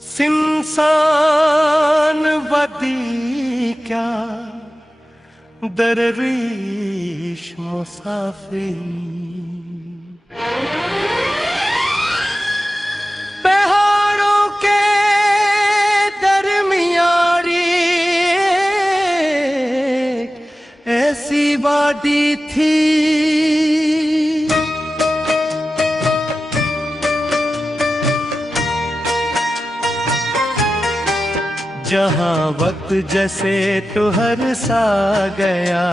सिमसान वदी क्या दरवीश मुसाफिर पहाड़ों के दरमियारी ऐसी वादी थी जहाँ वक्त जैसे तुहर सा गया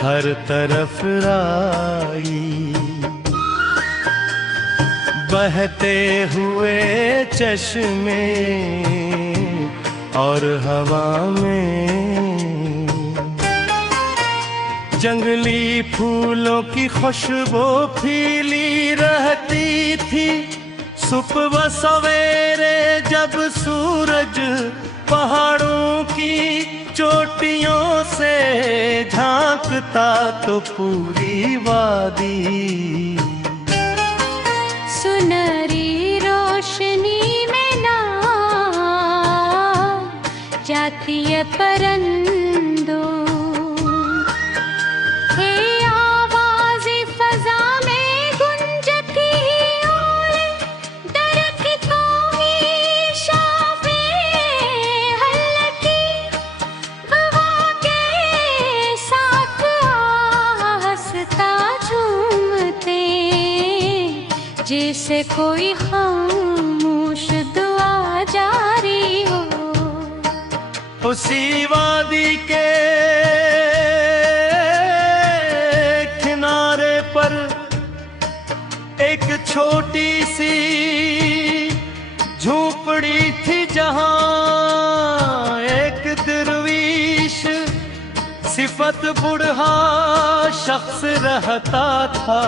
हर तरफ राई बहते हुए चश्मे और हवा में जंगली फूलों की खुशबू फैली रहती थी। सुबह सवेरे जब सूरज पहाड़ों की चोटियों से झांकता तो पूरी वादी सुनहरी रोशनी में नाम जाती है परंदों जैसे कोई खामोश दुआ जारी हो। उसी वादी के किनारे पर एक छोटी सी झोपड़ी थी जहां एक दरवीश सिफत बुढ़ा शख्स रहता था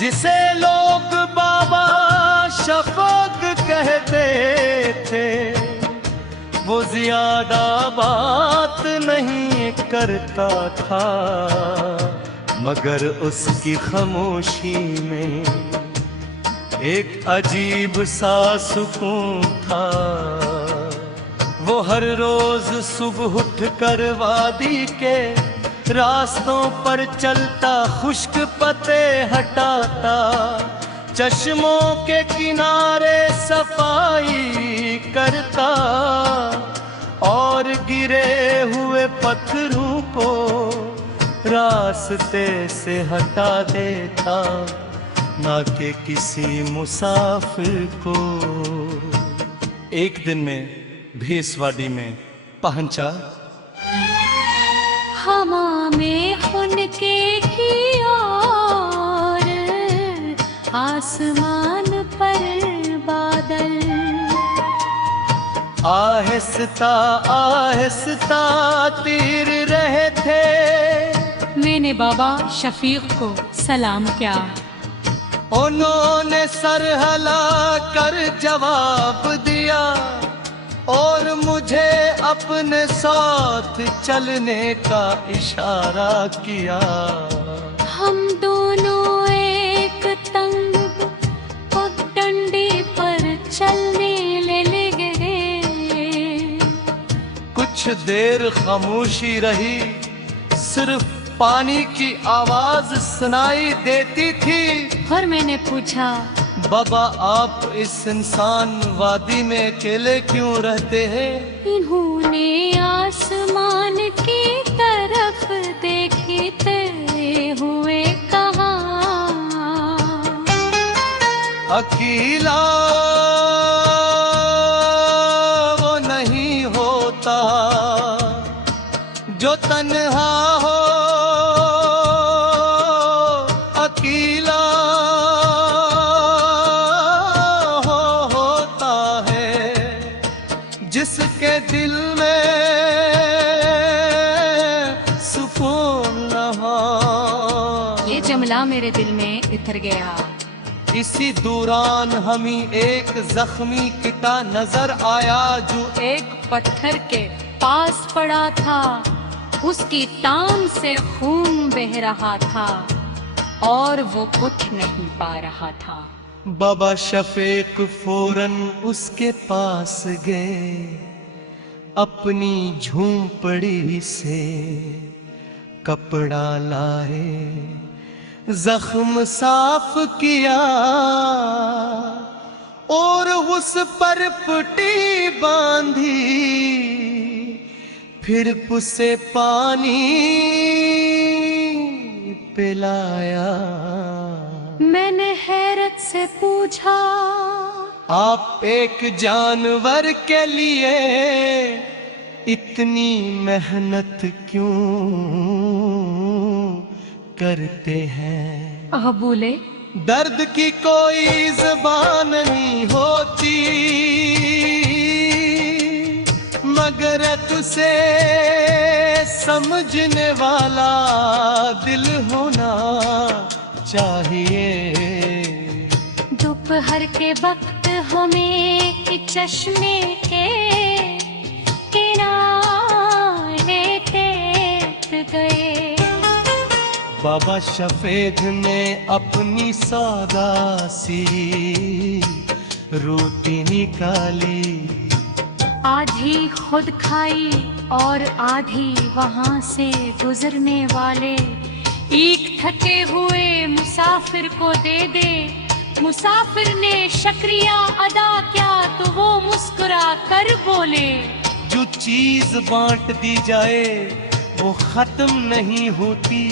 जिसे लोग बाबा शफक कहते थे। वो ज्यादा बात नहीं करता था मगर उसकी खामोशी में एक अजीब सा सुकून था। वो हर रोज सुबह उठकर वादी के रास्तों पर चलता खुश्क पत्ते हटाता चश्मों के किनारे सफाई करता और गिरे हुए पत्थरों को रास्ते से हटा देता ना कि किसी मुसाफिर को। एक दिन में भी इस वादी में पहुंचा हवा में उनके की और आसमान पर बादल आहिस्ता आहिस्ता तीर रहे थे। मैंने बाबा शफीक को सलाम किया। उन्होंने सर हिला कर जवाब दिया और मुझे अपने साथ चलने का इशारा किया। हम दोनों एक तंग पगडंडी पर चलने लगे। कुछ देर खामोशी रही, सिर्फ पानी की आवाज सुनाई देती थी। और मैंने पूछा बाबा आप इस इंसान वादी में अकेले क्यों रहते हैं? इन्होंने आसमान की तरफ देखते हुए कहा अकेला वो नहीं होता जो तन्हा हो, अकेला जिसके दिल में सुकून न हो। ये जुमला मेरे दिल में उतर गया। इसी दौरान हमें एक जख्मी किता नजर आया जो एक पत्थर के पास पड़ा था। उसकी टांग से खून बह रहा था और वो उठ नहीं पा रहा था। बाबा शफीक फौरन उसके पास गए, अपनी झूंपड़ी से कपड़ा लाए, जख्म साफ किया और उस पर पट्टी बांधी, फिर उसे पानी पिलाया। मैंने हैरत से पूछा, आप एक जानवर के लिए इतनी मेहनत क्यों करते हैं? आप बोले, दर्द की कोई ज़बान नहीं होती, मगर तुझसे समझने वाला दिल होना चाहिए। दोपहर के वक्त हमें चश्मे के किनारे टेक गए। बाबा शफेद ने अपनी सादा सी रोटी निकाली, आधी खुद खाई और आधी वहां से गुजरने वाले एक थके हुए मुसाफिर को दे दे। मुसाफिर ने शुक्रिया अदा किया तो वो मुस्कुरा कर बोले, जो चीज बांट दी जाए वो खत्म नहीं होती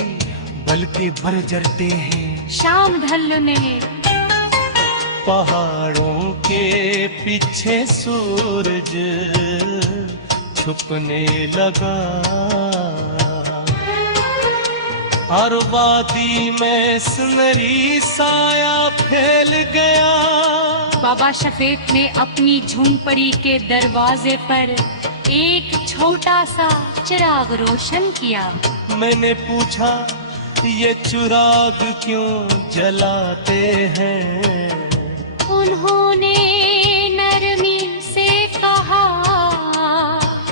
बल्कि बढ़ जाते हैं। शाम ढलने, पहाड़ों के पीछे सूरज छुपने लगा, हर वादी में सुनहरी साया फैल गया। बाबा शफीक ने अपनी झूंपड़ी के दरवाजे पर एक छोटा सा चिराग रोशन किया। मैंने पूछा, ये चिराग क्यों जलाते हैं? उन्होंने नरमी से कहा,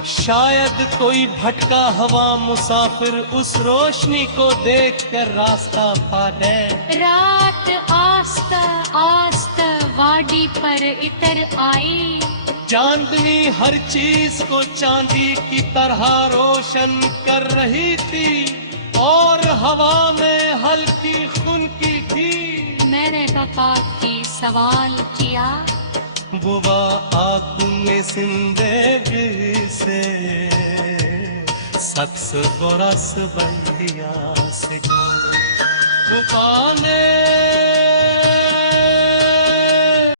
शायद कोई भटका हवा मुसाफिर उस रोशनी को देखकर रास्ता पा गए। रात आस्ता आस्ता वादी पर इतर आई, चांदनी हर चीज को चांदी की तरह रोशन कर रही थी और हवा में हल्की खुनकी थी। मैंने बाबा की सवाल किया, बुआ आपने जिंदगी से सक्स बरस बंदिया से बुआ ने